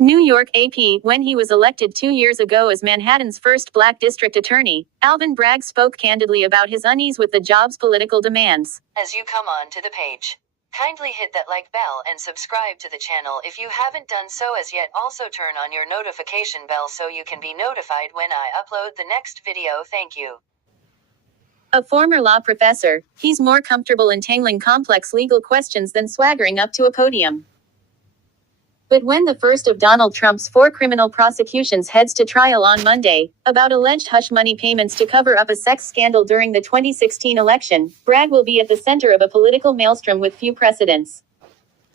New York AP. When he was elected 2 years ago as Manhattan's first black district attorney, Alvin Bragg spoke candidly about his unease with the job's political demands. As you come on to the page, kindly hit that like bell and subscribe to the channel if you haven't done so as yet. Also turn on your notification bell so you can be notified when I upload the next video. Thank you. A former law professor, he's more comfortable entangling complex legal questions than swaggering up to a podium. But when the first of Donald Trump's 4 criminal prosecutions heads to trial on Monday, about alleged hush money payments to cover up a sex scandal during the 2016 election, Bragg will be at the center of a political maelstrom with few precedents.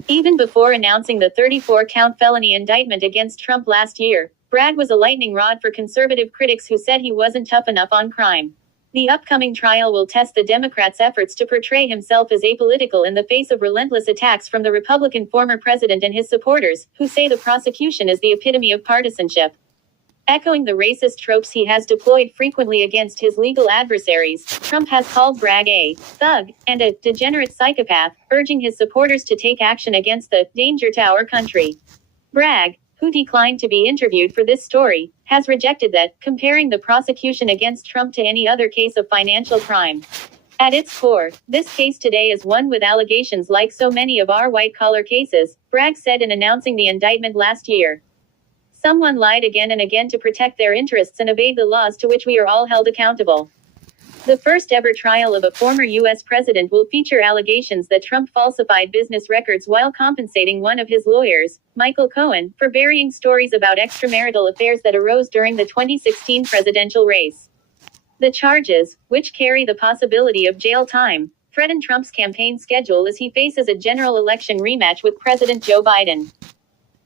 Even before announcing the 34-count felony indictment against Trump last year, Bragg was a lightning rod for conservative critics who said he wasn't tough enough on crime. The upcoming trial will test the Democrats' efforts to portray himself as apolitical in the face of relentless attacks from the Republican former president and his supporters, who say the prosecution is the epitome of partisanship. Echoing the racist tropes he has deployed frequently against his legal adversaries, Trump has called Bragg a thug and a degenerate psychopath, urging his supporters to take action against the danger to our country. Bragg, who declined to be interviewed for this story, has rejected that, comparing the prosecution against Trump to any other case of financial crime. At its core, this case today is one with allegations like so many of our white-collar cases, Bragg said in announcing the indictment last year. Someone lied again and again to protect their interests and evade the laws to which we are all held accountable. The first ever trial of a former U.S. president will feature allegations that Trump falsified business records while compensating one of his lawyers, Michael Cohen, for burying stories about extramarital affairs that arose during the 2016 presidential race. The charges, which carry the possibility of jail time, threaten Trump's campaign schedule as he faces a general election rematch with President Joe Biden.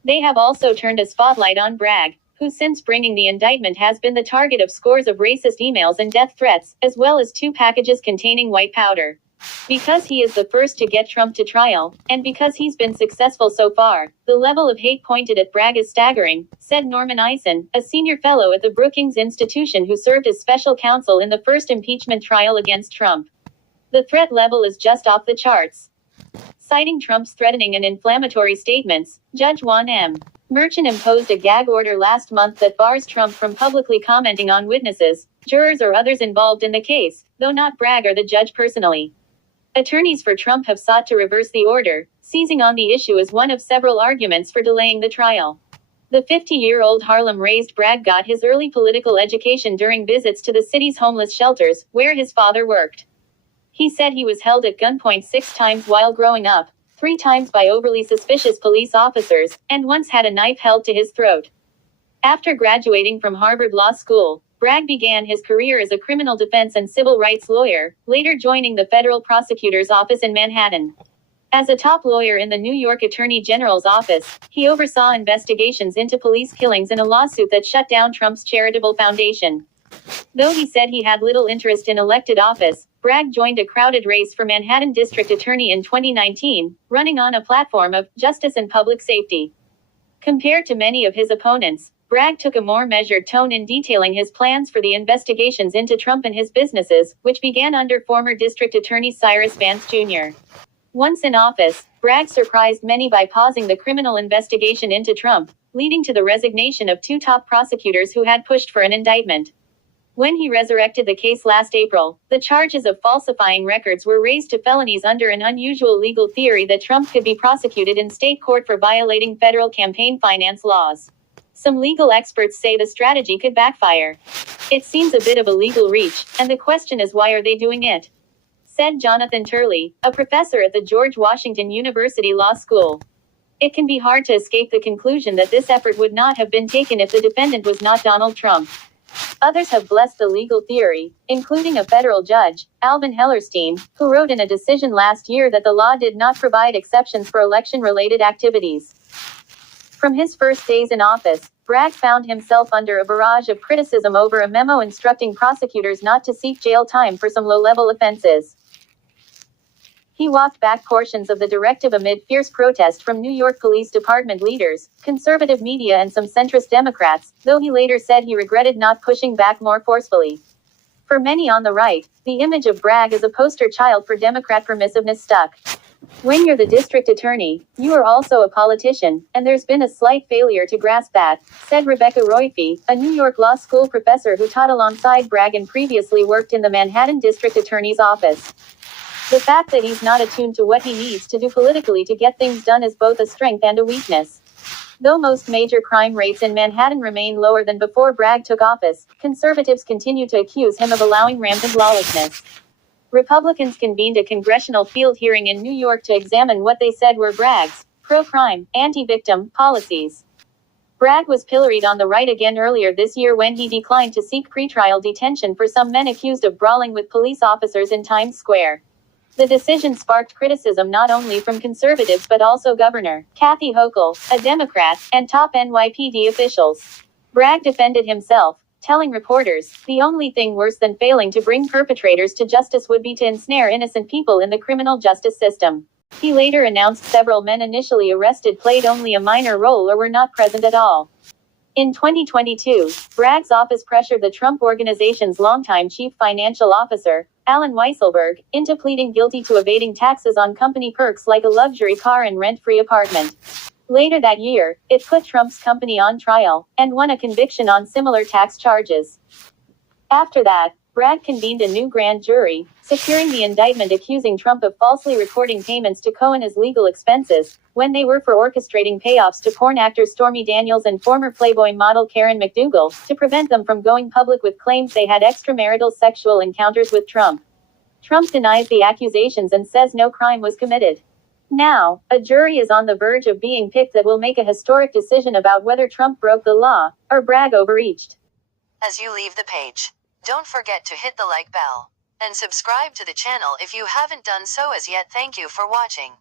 They have also turned a spotlight on Bragg, who since bringing the indictment has been the target of scores of racist emails and death threats, as well as 2 packages containing white powder. Because he is the first to get Trump to trial, and because he's been successful so far, the level of hate pointed at Bragg is staggering, said Norman Eisen, a senior fellow at the Brookings Institution who served as special counsel in the first impeachment trial against Trump. The threat level is just off the charts. Citing Trump's threatening and inflammatory statements, Judge Juan M. Merchan imposed a gag order last month that bars Trump from publicly commenting on witnesses, jurors or others involved in the case, though not Bragg or the judge personally. Attorneys for Trump have sought to reverse the order, seizing on the issue as one of several arguments for delaying the trial. The 50-year-old Harlem-raised Bragg got his early political education during visits to the city's homeless shelters, where his father worked. He said he was held at gunpoint 6 times while growing up, 3 times by overly suspicious police officers, and once had a knife held to his throat. After graduating from Harvard Law School, Bragg began his career as a criminal defense and civil rights lawyer, later joining the federal prosecutor's office in Manhattan. As a top lawyer in the New York Attorney General's office, he oversaw investigations into police killings in a lawsuit that shut down Trump's charitable foundation. Though he said he had little interest in elected office, Bragg joined a crowded race for Manhattan District Attorney in 2019, running on a platform of justice and public safety. Compared to many of his opponents, Bragg took a more measured tone in detailing his plans for the investigations into Trump and his businesses, which began under former District Attorney Cyrus Vance Jr. Once in office, Bragg surprised many by pausing the criminal investigation into Trump, leading to the resignation of 2 top prosecutors who had pushed for an indictment. When he resurrected the case last April, the charges of falsifying records were raised to felonies under an unusual legal theory that Trump could be prosecuted in state court for violating federal campaign finance laws. Some legal experts say the strategy could backfire. It seems a bit of a legal reach, and the question is why are they doing it? Said Jonathan Turley, a professor at the George Washington University Law School. It can be hard to escape the conclusion that this effort would not have been taken if the defendant was not Donald Trump. Others have blessed the legal theory, including a federal judge, Alvin Hellerstein, who wrote in a decision last year that the law did not provide exceptions for election-related activities. From his first days in office, Bragg found himself under a barrage of criticism over a memo instructing prosecutors not to seek jail time for some low-level offenses. He walked back portions of the directive amid fierce protest from New York Police Department leaders, conservative media and some centrist Democrats, though he later said he regretted not pushing back more forcefully. For many on the right, the image of Bragg as a poster child for Democrat permissiveness stuck. When you're the district attorney, you are also a politician, and there's been a slight failure to grasp that, said Rebecca Royfee, a New York law school professor who taught alongside Bragg and previously worked in the Manhattan District Attorney's office. The fact that he's not attuned to what he needs to do politically to get things done is both a strength and a weakness. Though most major crime rates in Manhattan remain lower than before Bragg took office, conservatives continue to accuse him of allowing rampant lawlessness. Republicans convened a congressional field hearing in New York to examine what they said were Bragg's pro-crime, anti-victim policies. Bragg was pilloried on the right again earlier this year when he declined to seek pretrial detention for some men accused of brawling with police officers in Times Square. The decision sparked criticism not only from conservatives but also Governor Kathy Hochul, a Democrat, and top NYPD officials. Bragg defended himself, telling reporters, "The only thing worse than failing to bring perpetrators to justice would be to ensnare innocent people in the criminal justice system." He later announced several men initially arrested played only a minor role or were not present at all. In 2022, Bragg's office pressured the Trump Organization's longtime chief financial officer, Alan Weisselberg, into pleading guilty to evading taxes on company perks like a luxury car and rent-free apartment. Later that year, it put Trump's company on trial, and won a conviction on similar tax charges. After that, Bragg convened a new grand jury, securing the indictment accusing Trump of falsely reporting payments to Cohen as legal expenses, when they were for orchestrating payoffs to porn actor Stormy Daniels and former Playboy model Karen McDougal, to prevent them from going public with claims they had extramarital sexual encounters with Trump. Trump denies the accusations and says no crime was committed. Now, a jury is on the verge of being picked that will make a historic decision about whether Trump broke the law, or Bragg overreached. As you leave the page, don't forget to hit the like bell and subscribe to the channel if you haven't done so as yet. Thank you for watching.